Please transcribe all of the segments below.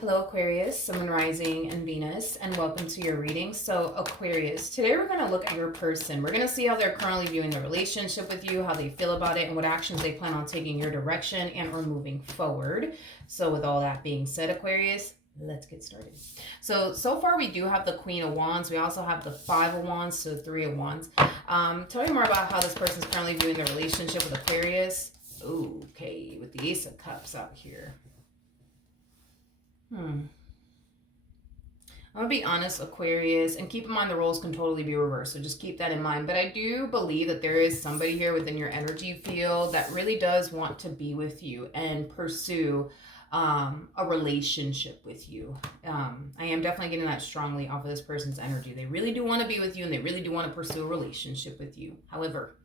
Hello Aquarius, Sun, Moon, Rising, and Venus, and welcome to your reading. So Aquarius, today we're going to look at your person. We're going to see how they're currently viewing the relationship with you, how they feel about it, and what actions they plan on taking your direction and or moving forward. So with all that being said, Aquarius, let's get started. So far we do have the Queen of Wands. We also have the Five of Wands, so Three of Wands. Tell me more about how this person's currently viewing their relationship with Aquarius. Okay, with the Ace of Cups out here. I'm gonna be honest, Aquarius, and keep in mind the roles can totally be reversed, so just keep that in mind. But I do believe that there is somebody here within your energy field that really does want to be with you and pursue a relationship with you. I am definitely getting that strongly off of this person's energy. They really do want to be with you and they really do want to pursue a relationship with you. However,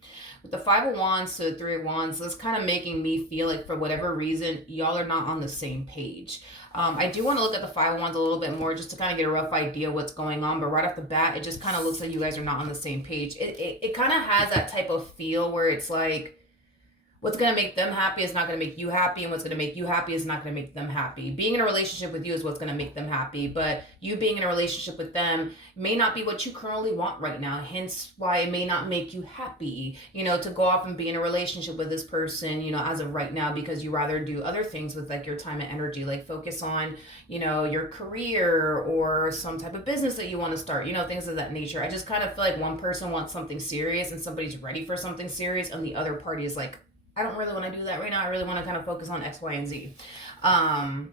with the Five of Wands to the Three of Wands, that's kind of making me feel like for whatever reason, y'all are not on the same page. I do want to look at the Five of Wands a little bit more just to kind of get a rough idea of what's going on. But right off the bat, it just kind of looks like you guys are not on the same page. It kind of has that type of feel where it's like, what's going to make them happy is not going to make you happy, and what's going to make you happy is not going to make them happy. Being in a relationship with you is what's going to make them happy, but you being in a relationship with them may not be what you currently want right now, hence why it may not make you happy, to go off and be in a relationship with this person, as of right now, because you rather do other things with like your time and energy, like focus on, your career or some type of business that you want to start, things of that nature. I just kind of feel like one person wants something serious and somebody's ready for something serious, and the other party is like, I don't really want to do that right now. I really want to kind of focus on X, Y, and Z. I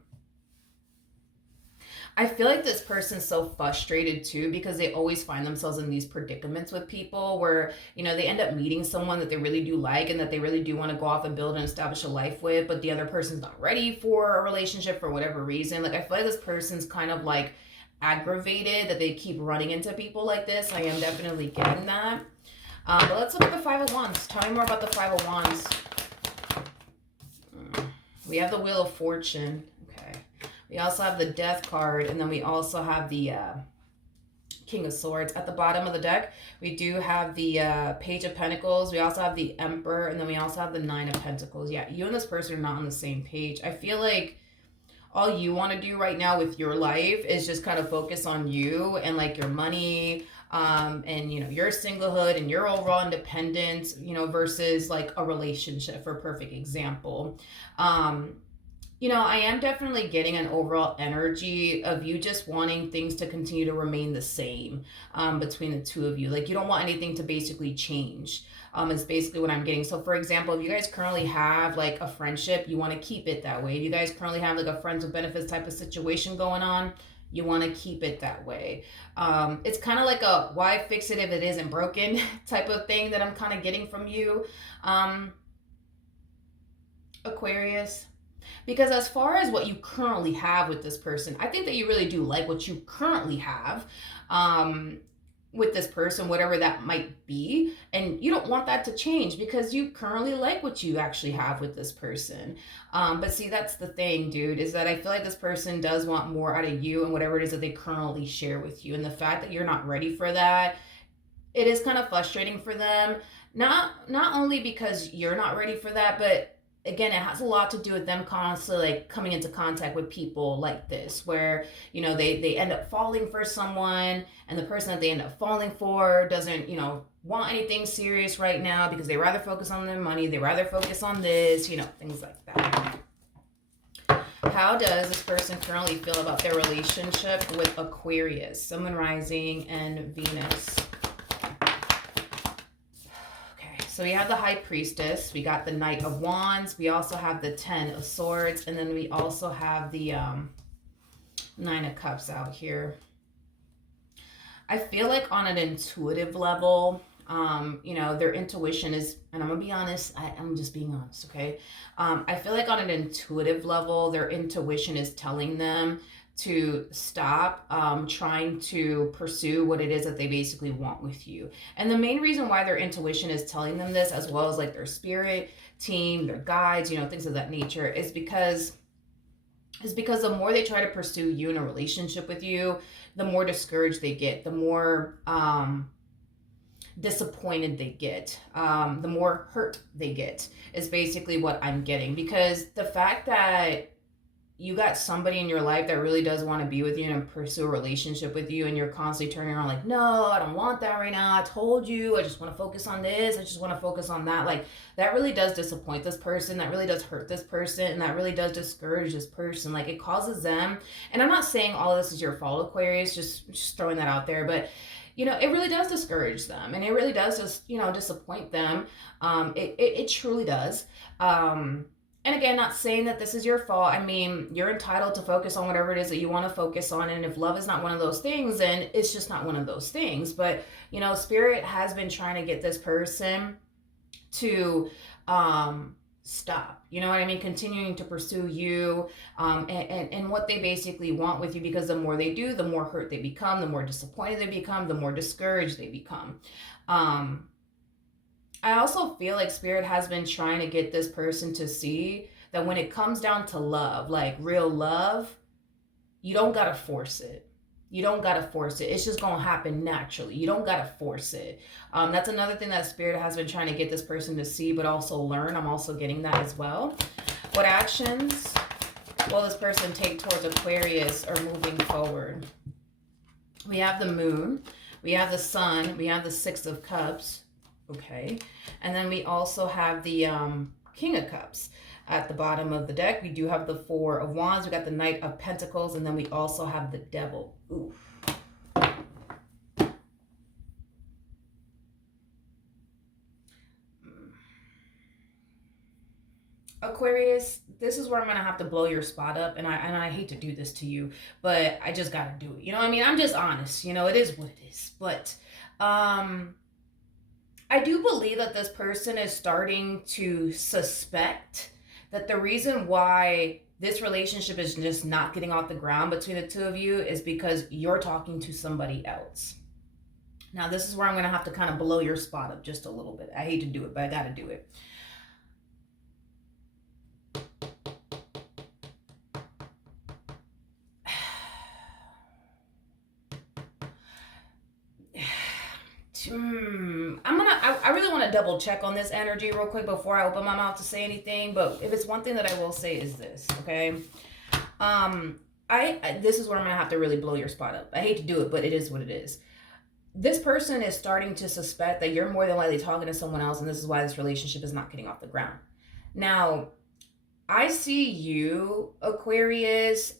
feel like this person's so frustrated too because they always find themselves in these predicaments with people where, they end up meeting someone that they really do like and that they really do want to go off and build and establish a life with, but the other person's not ready for a relationship for whatever reason. Like, I feel like this person's kind of like aggravated that they keep running into people like this. I am definitely getting that. But let's look at the Five of Wands. Tell me more about the Five of Wands. We have the Wheel of Fortune. Okay. We also have the Death card, and then we also have the King of Swords. At the bottom of the deck, we do have the Page of Pentacles. We also have the Emperor, and then we also have the Nine of Pentacles. Yeah, you and this person are not on the same page. I feel like all you want to do right now with your life is just kind of focus on you and like your money, and your singlehood and your overall independence, versus like a relationship, for a perfect example. I am definitely getting an overall energy of you just wanting things to continue to remain the same, between the two of you. Like, you don't want anything to basically change, is basically what I'm getting. So for example, if you guys currently have like a friendship, you want to keep it that way. If you guys currently have like a friends with benefits type of situation going on, you want to keep it that way. It's kind of like a why fix it if it isn't broken type of thing that I'm kind of getting from you, Aquarius. Because as far as what you currently have with this person, I think that you really do like what you currently have, with this person, whatever that might be. And you don't want that to change because you currently like what you actually have with this person. But see, that's the thing, dude, is that I feel like this person does want more out of you and whatever it is that they currently share with you. And the fact that you're not ready for that, it is kind of frustrating for them. Not only because you're not ready for that, but again, it has a lot to do with them constantly like coming into contact with people like this, where they end up falling for someone, and the person that they end up falling for doesn't want anything serious right now because they rather focus on their money, they rather focus on this, things like that. How does this person currently feel about their relationship with Aquarius, Sun, Moon, Rising, and Venus? So we have the High Priestess, we got the Knight of Wands, we also have the Ten of Swords, and then we also have the Nine of Cups out here. I feel like on an intuitive level, their intuition is, and I'm gonna be honest, I'm just being honest, okay? I feel like on an intuitive level, their intuition is telling them to stop trying to pursue what it is that they basically want with you. And the main reason why their intuition is telling them this, as well as like their spirit team, their guides, things of that nature, is because the more they try to pursue you in a relationship with you, the more discouraged they get, the more disappointed they get, the more hurt they get, is basically what I'm getting. Because the fact that you got somebody in your life that really does want to be with you and pursue a relationship with you, and you're constantly turning around like, no, I don't want that right now. I told you, I just want to focus on this. I just want to focus on that. Like, that really does disappoint this person. That really does hurt this person. And that really does discourage this person. Like, it causes them, and I'm not saying all of this is your fault, Aquarius, just throwing that out there, but it really does discourage them, and it really does just, disappoint them. It truly does. And again, not saying that this is your fault. I mean, you're entitled to focus on whatever it is that you want to focus on. And if love is not one of those things, then it's just not one of those things. But, Spirit has been trying to get this person to stop. You know what I mean? Continuing to pursue you, and what they basically want with you, because the more they do, the more hurt they become, the more disappointed they become, the more discouraged they become. I also feel like Spirit has been trying to get this person to see that when it comes down to love, like real love, you don't gotta force it. You don't gotta force it. It's just gonna happen naturally. You don't gotta force it. That's another thing that Spirit has been trying to get this person to see, but also learn. I'm also getting that as well. What actions will this person take towards Aquarius or moving forward? We have the Moon. We have the Sun. We have the Six of Cups. Okay. And then we also have the King of Cups. At the bottom of the deck, we do have the Four of Wands. We got the Knight of Pentacles, and then we also have the Devil. Ooh. Aquarius, this is where I'm gonna have to blow your spot up, and I hate to do this to you, but I just gotta do it. You know what I mean? I'm just honest. It is what it is. But I do believe that this person is starting to suspect that the reason why this relationship is just not getting off the ground between the two of you is because you're talking to somebody else. Now, this is where I'm going to have to kind of blow your spot up just a little bit. I hate to do it, but I got to do it. I really want to double check on this energy real quick before I open my mouth to say anything. But if it's one thing that I will say is this, okay? This is where I'm gonna have to really blow your spot up. I hate to do it, but it is what it is. This person is starting to suspect that you're more than likely talking to someone else, and this is why this relationship is not getting off the ground. Now, I see you, Aquarius,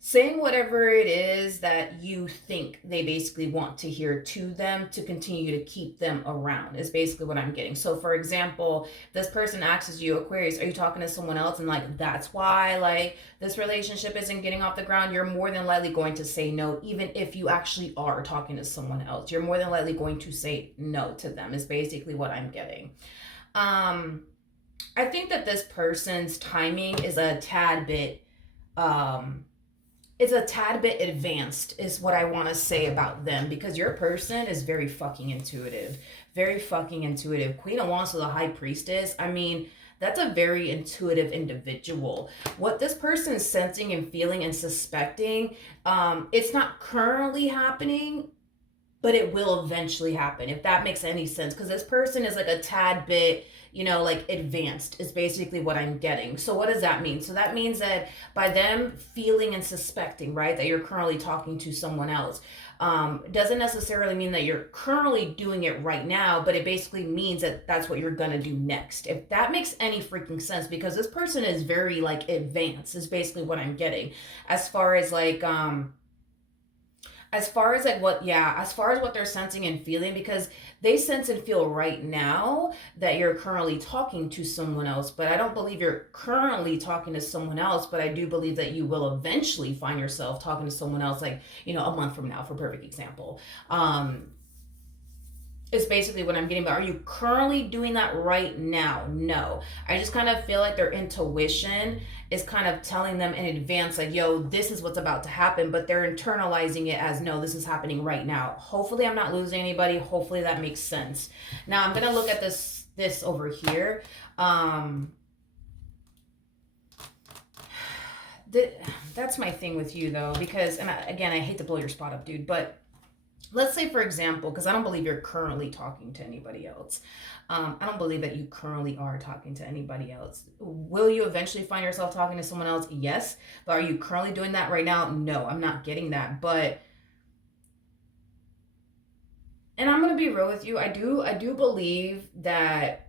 saying whatever it is that you think they basically want to hear to them to continue to keep them around is basically what I'm getting. So for example, this person asks you, Aquarius, are you talking to someone else? And like, that's why like this relationship isn't getting off the ground. You're more than likely going to say no, even if you actually are talking to someone else. You're more than likely going to say no to them is basically what I'm getting. I think that this person's timing is a tad bit, it's a tad bit advanced is what I want to say about them, because your person is very fucking intuitive. Very fucking intuitive. Queen of Wands to the High Priestess. I mean, that's a very intuitive individual. What this person is sensing and feeling and suspecting, it's not currently happening, but it will eventually happen, if that makes any sense. Because this person is like a tad bit, like advanced is basically what I'm getting. So what does that mean? So that means that by them feeling and suspecting, right, that you're currently talking to someone else, doesn't necessarily mean that you're currently doing it right now, but it basically means that that's what you're gonna do next. If that makes any freaking sense, because this person is very like advanced is basically what I'm getting. As far as what they're sensing and feeling, because they sense and feel right now that you're currently talking to someone else, but I don't believe you're currently talking to someone else, but I do believe that you will eventually find yourself talking to someone else, like, a month from now, for perfect example. Is basically what I'm getting. But are you currently doing that right now? No. I just kind of feel like their intuition is kind of telling them in advance, like, yo, this is what's about to happen, but they're internalizing it as, no, this is happening right now. Hopefully I'm not losing anybody. Hopefully that makes sense. Now I'm gonna look at this over here. That's my thing with you though, because, and again, I hate to blow your spot up, dude, but let's say, for example, because I don't believe you're currently talking to anybody else. I don't believe that you currently are talking to anybody else. Will you eventually find yourself talking to someone else? Yes. But are you currently doing that right now? No, I'm not getting that. But, and I'm going to be real with you. I do believe that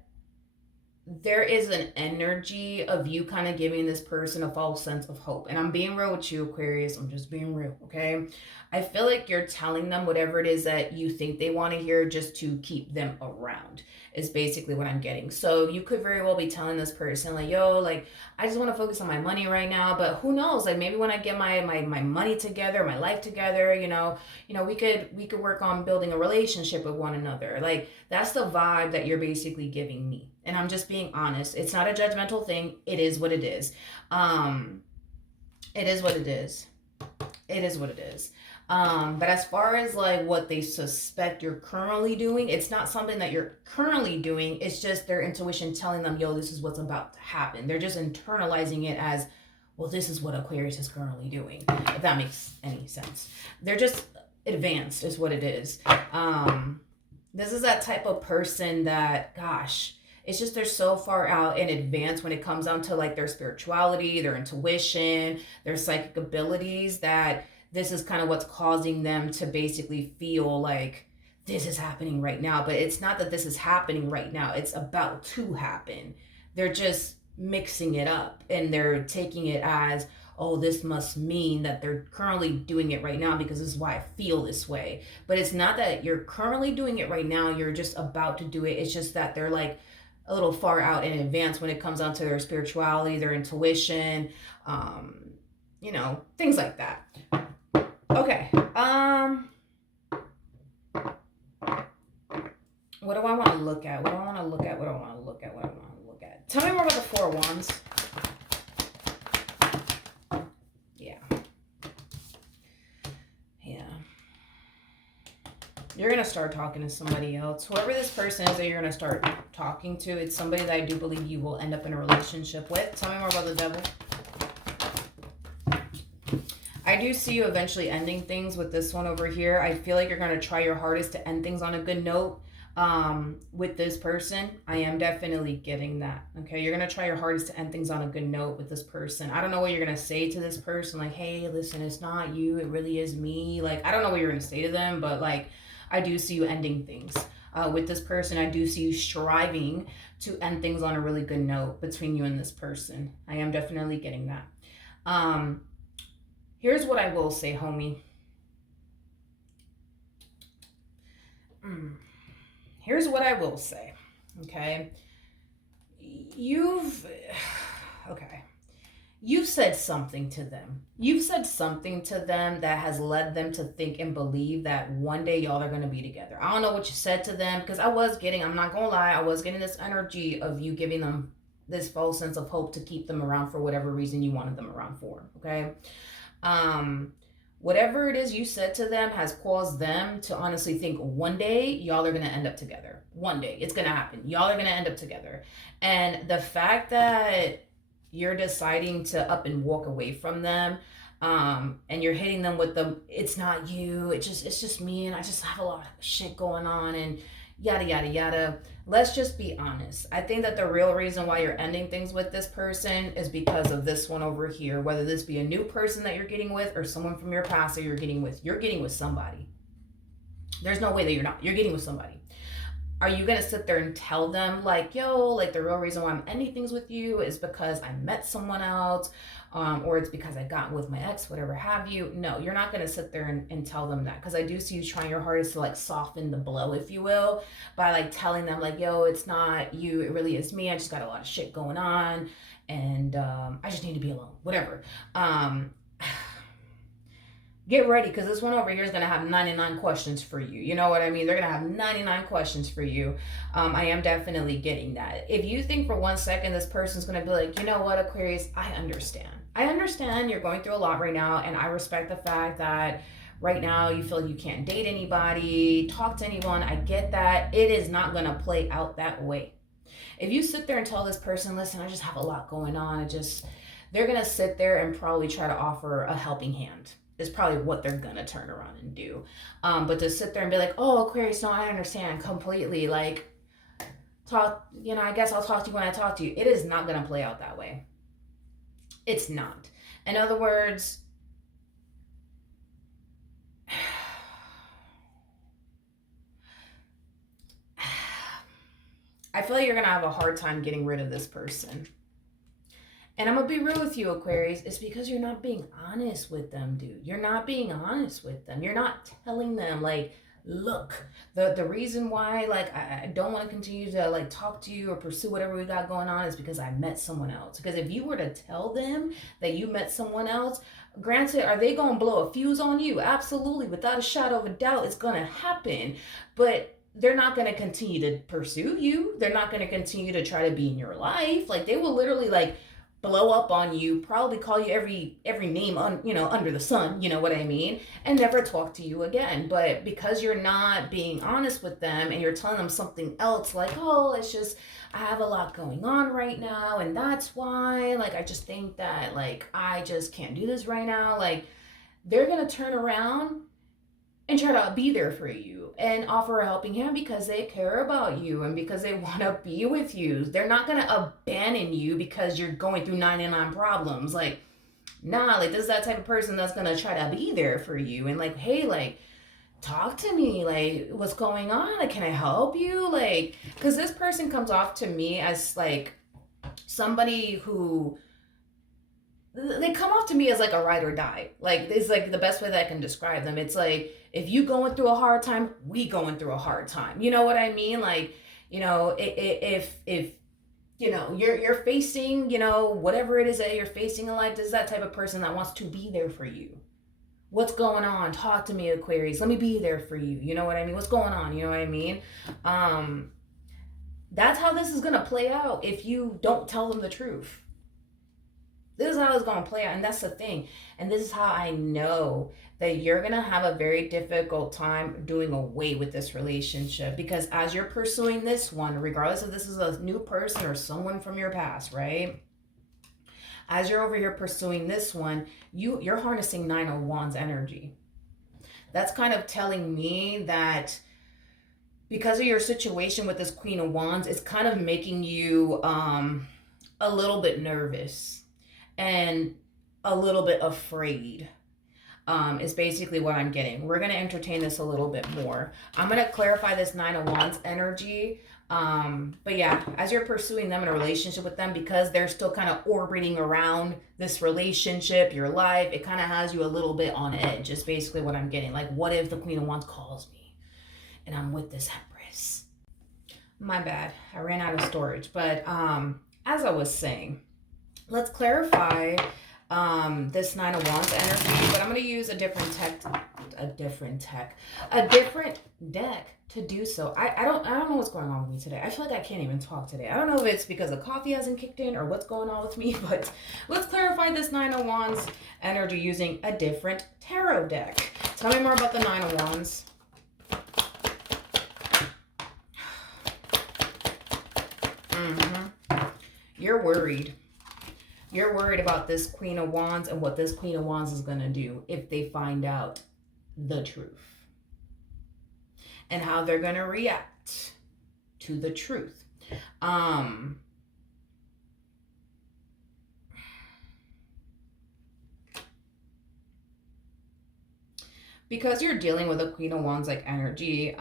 there is an energy of you kind of giving this person a false sense of hope. And I'm being real with you, Aquarius. I'm just being real, okay? I feel like you're telling them whatever it is that you think they want to hear just to keep them around, is basically what I'm getting. So you could very well be telling this person, like, yo, like, I just want to focus on my money right now. But who knows? Like, maybe when I get my money together, my life together, we could work on building a relationship with one another. Like, that's the vibe that you're basically giving me. And I'm just being honest. It's not a judgmental thing. It is what it is. It is what it is. It is what it is. But as far as like what they suspect you're currently doing, it's not something that you're currently doing. It's just their intuition telling them, yo, this is what's about to happen. They're just internalizing it as, well, this is what Aquarius is currently doing, if that makes any sense. They're just advanced, is what it is. This is that type of person that, gosh, it's just they're so far out in advance when it comes down to like their spirituality, their intuition, their psychic abilities, that this is kind of what's causing them to basically feel like this is happening right now. But it's not that this is happening right now. It's about to happen. They're just mixing it up and they're taking it as, oh, this must mean that they're currently doing it right now because this is why I feel this way. But it's not that you're currently doing it right now. You're just about to do it. It's just that they're like a little far out in advance when it comes down to their spirituality, their intuition, things like that. Okay. What do I want to look at? What do I want to look at? What do I want to look at? What do I want to look at? Tell me more about the Four of Wands. Yeah. You're going to start talking to somebody else. Whoever this person is that you're going to start talking to, it's somebody that I do believe you will end up in a relationship with. Tell me more about the Devil. I do see you eventually ending things with this one over here. I feel like you're going to try your hardest to end things on a good note with this person. I am definitely getting that. Okay, you're going to try your hardest to end things on a good note with this person. I don't know what you're going to say to this person. Like, hey, listen, it's not you. It really is me. Like, I don't know what you're going to say to them, but like, I do see you ending things with this person. I do see you striving to end things on a really good note between you and this person. I am definitely getting that. Here's what I will say, homie. Here's what I will say, okay? You've said something to them. You've said something to them that has led them to think and believe that one day y'all are going to be together. I don't know what you said to them, because I'm not going to lie, I was getting this energy of you giving them this false sense of hope to keep them around for whatever reason you wanted them around for, okay? Whatever it is you said to them has caused them to honestly think one day y'all are going to end up together. One day it's going to happen. Y'all are going to end up together. And the fact that you're deciding to up and walk away from them, and you're hitting them with it's not you, it's just me, and I just have a lot of shit going on, and yada yada yada. Let's just be honest. I think that the real reason why you're ending things with this person is because of this one over here. Whether this be a new person that you're getting with or someone from your past that you're getting with somebody. There's no way that you're not. You're getting with somebody. Are you going to sit there and tell them like, yo, like the real reason why I'm ending things with you is because I met someone else, or it's because I got with my ex, whatever have you? No, you're not going to sit there and tell them that, because I do see you trying your hardest to like soften the blow, if you will, by like telling them like, yo, it's not you, it really is me. I just got a lot of shit going on, and I just need to be alone, whatever. Get ready, because this one over here is going to have 99 questions for you. You know what I mean? They're going to have 99 questions for you. I am definitely getting that. If you think for 1 second this person's going to be like, you know what, Aquarius, I understand. I understand you're going through a lot right now, and I respect the fact that right now you feel like you can't date anybody, talk to anyone. I get that. It is not going to play out that way. If you sit there and tell this person, listen, I just have a lot going on, they're going to sit there and probably try to offer a helping hand. is probably what they're gonna turn around and do. But to sit there and be like, oh, Aquarius, no, I understand completely. Like, talk, I guess I'll talk to you when I talk to you. It is not gonna play out that way. It's not. In other words, I feel like you're gonna have a hard time getting rid of this person. And I'm gonna be real with you, Aquarius. It's because you're not being honest with them, dude. You're not being honest with them. You're not telling them, like, look, the reason why, like, I don't want to continue to, like, talk to you or pursue whatever we got going on is because I met someone else. Because if you were to tell them that you met someone else, granted, are they gonna blow a fuse on you? Absolutely, without a shadow of a doubt, it's gonna happen. But they're not going to continue to pursue you. They're not going to continue to try to be in your life. Like, they will literally, like, blow up on you, probably call you every name under the sun, you know what I mean, and never talk to you again. But because you're not being honest with them and you're telling them something else, like, oh, it's just I have a lot going on right now, and that's why, like, I just think that, like, I just can't do this right now, like, they're gonna turn around and try to be there for you and offer a helping hand because they care about you and because they want to be with you. They're not going to abandon you because you're going through 99 problems. Like, nah, like, this is that type of person that's going to try to be there for you and, like, hey, like, talk to me, like, what's going on? Like, can I help you? Like, because this person comes off to me as, like, somebody who, they come off to me as like a ride or die. Like, it's like the best way that I can describe them. It's like, if you going through a hard time, we going through a hard time. You know what I mean? Like, if you're facing, whatever it is that you're facing in life, this is that type of person that wants to be there for you. What's going on? Talk to me, Aquarius. Let me be there for you. You know what I mean? What's going on? You know what I mean? That's how this is gonna play out if you don't tell them the truth. This is how it's going to play out, and that's the thing. And this is how I know that you're going to have a very difficult time doing away with this relationship, because as you're pursuing this one, regardless if this is a new person or someone from your past, right? As you're over here pursuing this one, you're harnessing Nine of Wands energy. That's kind of telling me that because of your situation with this Queen of Wands, it's kind of making you a little bit nervous and a little bit afraid, is basically what I'm getting. We're going to entertain this a little bit more. I'm going to clarify this Nine of Wands energy. But yeah, as you're pursuing them in a relationship with them, because they're still kind of orbiting around this relationship, your life, it kind of has you a little bit on edge. Is basically what I'm getting. Like, what if the Queen of Wands calls me and I'm with this Empress? My bad. I ran out of storage. But as I was saying, let's clarify this Nine of Wands energy, but I'm going to use a different deck to do so. I don't know what's going on with me today. I feel like I can't even talk today. I don't know if it's because the coffee hasn't kicked in or what's going on with me, but let's clarify this Nine of Wands energy using a different tarot deck. Tell me more about the Nine of Wands. You're worried. You're worried about this Queen of Wands and what this Queen of Wands is going to do if they find out the truth. And how they're going to react to the truth. Because you're dealing with a Queen of Wands like energy,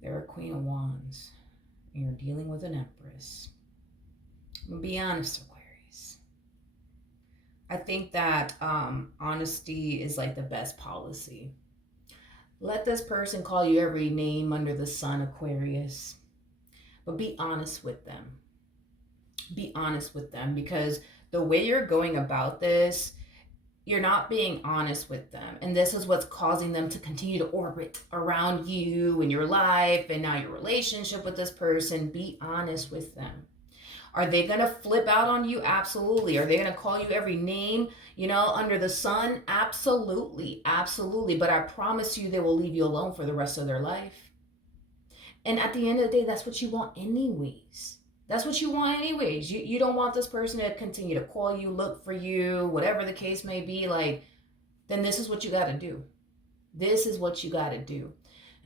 they're a Queen of Wands. And you're dealing with an Empress. I'm gonna be honest, Aquarius. I think that honesty is like the best policy. Let this person call you every name under the sun, Aquarius. But be honest with them. Be honest with them, because the way you're going about this, you're not being honest with them. And this is what's causing them to continue to orbit around you and your life and now your relationship with this person. Be honest with them. Are they going to flip out on you? Absolutely. Are they going to call you every name, under the sun? Absolutely. Absolutely. But I promise you they will leave you alone for the rest of their life. And at the end of the day, that's what you want anyways. That's what you want anyways. You don't want this person to continue to call you, look for you, whatever the case may be. Like, then this is what you got to do. This is what you got to do.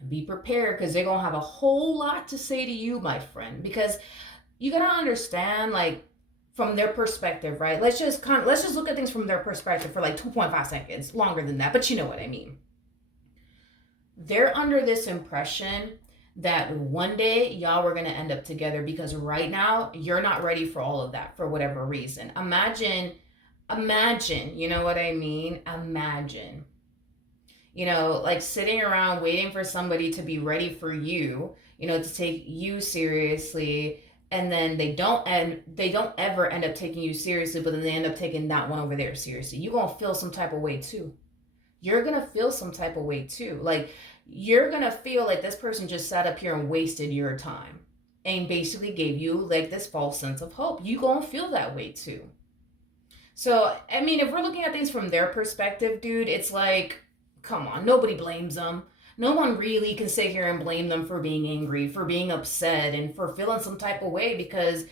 And be prepared, because they're going to have a whole lot to say to you, my friend, because you got to understand, like, from their perspective, right? Let's just look at things from their perspective for like 2.5 seconds, longer than that, but you know what I mean. They're under this impression that one day y'all were going to end up together, because right now you're not ready for all of that for whatever reason. Imagine, you know what I mean? Imagine, like sitting around waiting for somebody to be ready for you, to take you seriously, and then they don't ever end up taking you seriously, but then they end up taking that one over there seriously. You're going to feel some type of way too. You're going to feel some type of way too. Like, you're going to feel like this person just sat up here and wasted your time and basically gave you like this false sense of hope. You going to feel that way too. So, I mean, if we're looking at things from their perspective, dude, it's like, come on, nobody blames them. No one really can sit here and blame them for being angry, for being upset, and for feeling some type of way, because,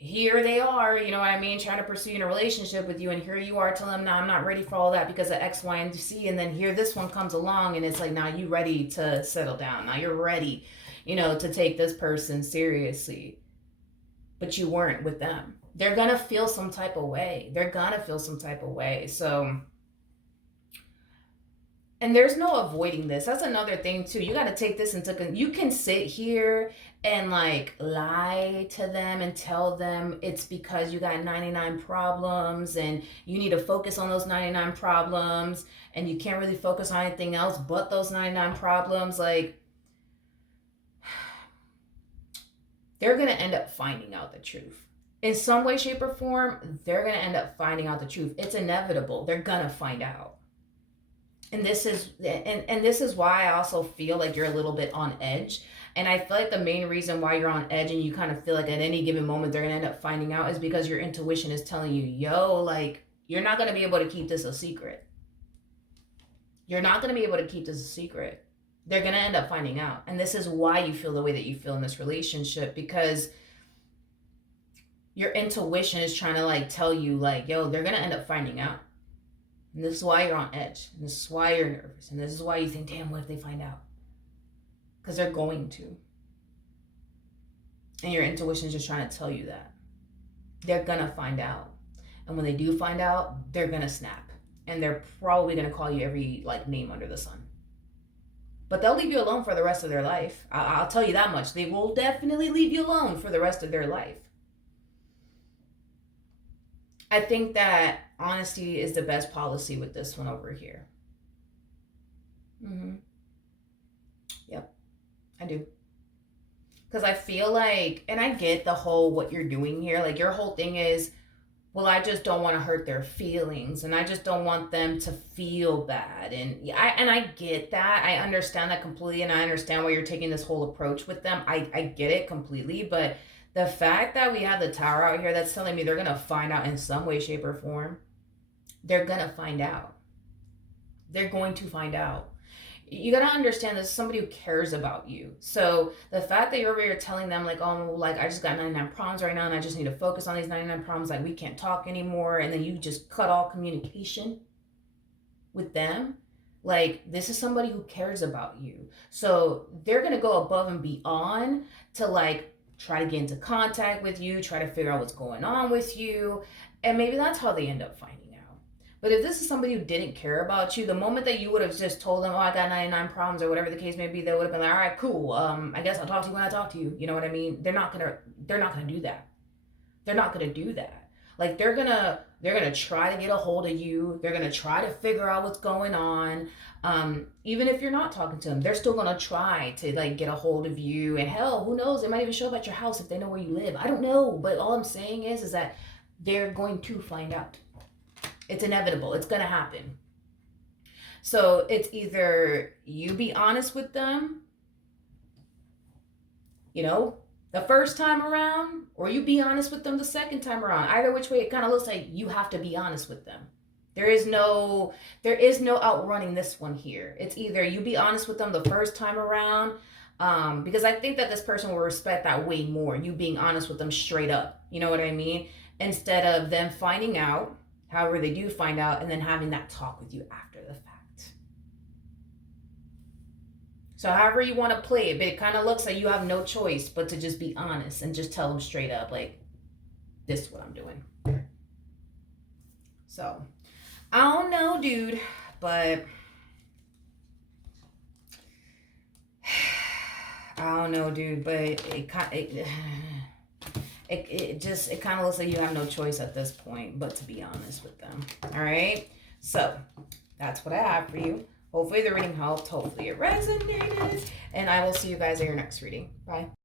here they are, you know what I mean, trying to pursue in a relationship with you, and here you are telling them, no, I'm not ready for all that because of X, Y, and Z, and then here this one comes along, and it's like, now you ready to settle down. Now you're ready, to take this person seriously. But you weren't with them. They're going to feel some type of way. So, and there's no avoiding this. That's another thing too. You got to take this into, you can sit here and like lie to them and tell them it's because you got 99 problems and you need to focus on those 99 problems, and you can't really focus on anything else but those 99 problems. Like, they're going to end up finding out the truth. In some way, shape, or form, they're going to end up finding out the truth. It's inevitable. They're going to find out. And this is why I also feel like you're a little bit on edge. And I feel like the main reason why you're on edge and you kind of feel like at any given moment they're going to end up finding out is because your intuition is telling you, yo, like, you're not going to be able to keep this a secret. You're not going to be able to keep this a secret. They're going to end up finding out. And this is why you feel the way that you feel in this relationship, because your intuition is trying to like tell you like, yo, they're going to end up finding out. And this is why you're on edge. And this is why you're nervous. And this is why you think, damn, what if they find out? Because they're going to. And your intuition is just trying to tell you that. They're going to find out. And when they do find out, they're going to snap. And they're probably going to call you every like name under the sun. But they'll leave you alone for the rest of their life. I'll tell you that much. They will definitely leave you alone for the rest of their life. I think that honesty is the best policy with this one over here. Yep, I do. Because I feel like, and I get the whole what you're doing here. Like, your whole thing is, well, I just don't want to hurt their feelings, and I just don't want them to feel bad. And I get that. I understand that completely, and I understand why you're taking this whole approach with them. I get it completely, but the fact that we have the Tower out here that's telling me they're going to find out in some way, shape, or form, they're going to find out. They're going to find out. You got to understand this is somebody who cares about you. So the fact that you're over here telling them like, oh, like, I just got 99 problems right now and I just need to focus on these 99 problems. Like, we can't talk anymore. And then you just cut all communication with them. Like, this is somebody who cares about you. So they're going to go above and beyond to like try to get into contact with you, try to figure out what's going on with you. And maybe that's how they end up finding. But if this is somebody who didn't care about you, the moment that you would have just told them, oh, I got 99 problems or whatever the case may be, they would have been like, all right, cool. I guess I'll talk to you when I talk to you. You know what I mean? They're not gonna do that. They're not gonna do that. Like, they're gonna try to get a hold of you. They're gonna try to figure out what's going on. Even if you're not talking to them, they're still gonna try to like get a hold of you. And hell, who knows? They might even show up at your house if they know where you live. I don't know. But all I'm saying is that they're going to find out. It's inevitable. It's going to happen. So it's either you be honest with them, the first time around, or you be honest with them the second time around. Either which way, it kind of looks like you have to be honest with them. There is no outrunning this one here. It's either you be honest with them the first time around, Because I think that this person will respect that way more, you being honest with them straight up. You know what I mean? Instead of them finding out, however they do find out, and then having that talk with you after the fact. So however you want to play it, but it kind of looks like you have no choice but to just be honest and just tell them straight up, like, this is what I'm doing. So, I don't know, dude, but I don't know, dude, but it kind of looks like you have no choice at this point but to be honest with them. All right, so that's what I have for you. Hopefully the reading helped. Hopefully it resonated, and I will see you guys in your next reading. Bye.